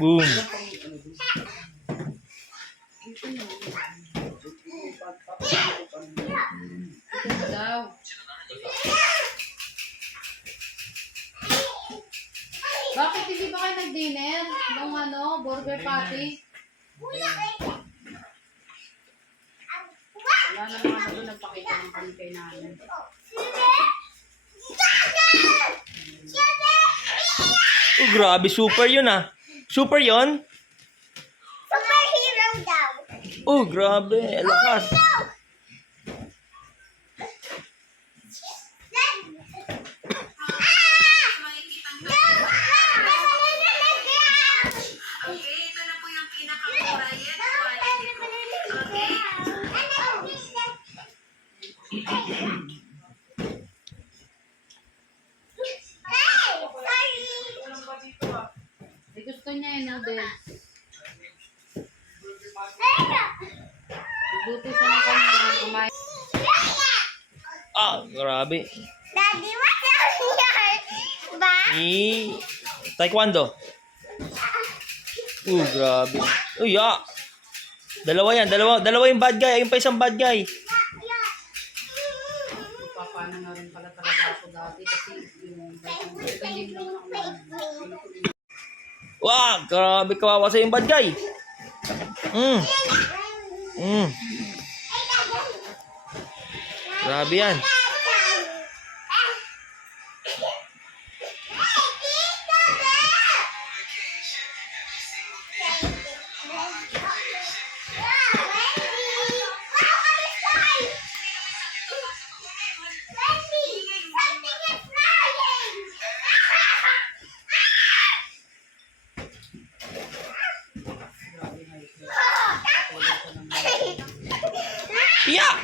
Boom. Bakit hindi ba kayo nag-dinner? Nung burger patty? Wala na naman doon nagpakita ng kami kay namin. Oh, grabe. Super yun ah. Super yun? Superhero daw. Oh, grabe. Lakas. Okay, ito na po yung pinaka-mura. Yes, quality po. Okay. Gusto niya yung noodles. Luto siya ng kanyang kumain. Ah, grabe. Daddy, what's up here? Ba? Taekwondo. Grabe. Uy, ah. Dalawa yan. Dalawa yung bad guy. Ayun pa isang bad guy. Papano na rin pala talaga ako dati kasi yung hindi mo naman ako Wow, grabe kawawa sa yung bad guy. Grabe yan. Yeah!